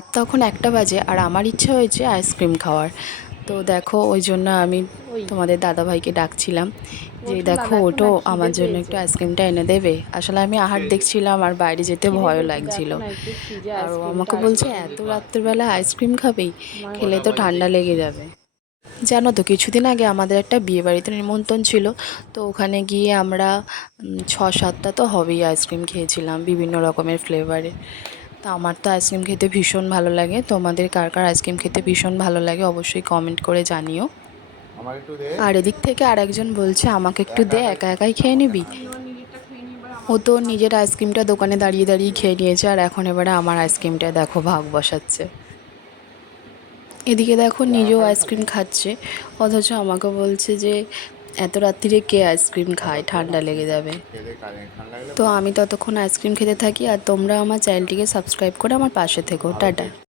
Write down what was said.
রাত তখন 1টা বাজে আর আমার ইচ্ছা হয়েছে আইসক্রিম খাওয়ার। তো দেখো ওই জন্য আমি তোমাদের দাদাভাইকে ডাকছিলাম যে দেখো ওটো আমার জন্য একটু আইসক্রিমটা এনে দেবে। আসলে আমি আহার দেখছিলাম আর বাইরে যেতে ভয়ও লাগছিল। আর ও আমাকে বলছে এত রাত্রেবেলা আইসক্রিম খাবেই, খেলে তো ঠান্ডা লেগে যাবে। জানো তো কিছুদিন আগে আমাদের একটা বিয়েবাড়িতে নিমন্ত্রণ ছিল। তো ওখানে গিয়ে আমরা 6-7টা তো হবেই আইসক্রিম খেয়েছিলাম বিভিন্ন রকমের ফ্লেভারে। তো আমার তো আইসক্রিম খেতে ভীষণ ভালো লাগে। তোমাদের কার কার আইসক্রিম খেতে ভীষণ ভালো লাগে অবশ্যই কমেন্ট করে জানিও। আর এদিক থেকে আরেকজন বলছে আমাকে একটু দে, একা একাই খেয়ে নিবি। ও তো নিজের আইসক্রিমটা দোকানে দাঁড়িয়ে দাঁড়িয়ে খেয়ে নিয়েছে আর এখন এবারে আমার আইসক্রিমটা দেখো ভাগ বসাচ্ছে। এদিকে দেখো নিজেও আইসক্রিম খাচ্ছে, অথচ আমাকে বলছে যে এত রাত্রিরে কে আইসক্রিম খায়, ঠান্ডা লেগে যাবে। তো আমি ততক্ষণ আইসক্রিম খেতে থাকি আর তোমরা আমার চ্যানেলটিকে সাবস্ক্রাইব করে আমার পাশে থেকো। টাটা।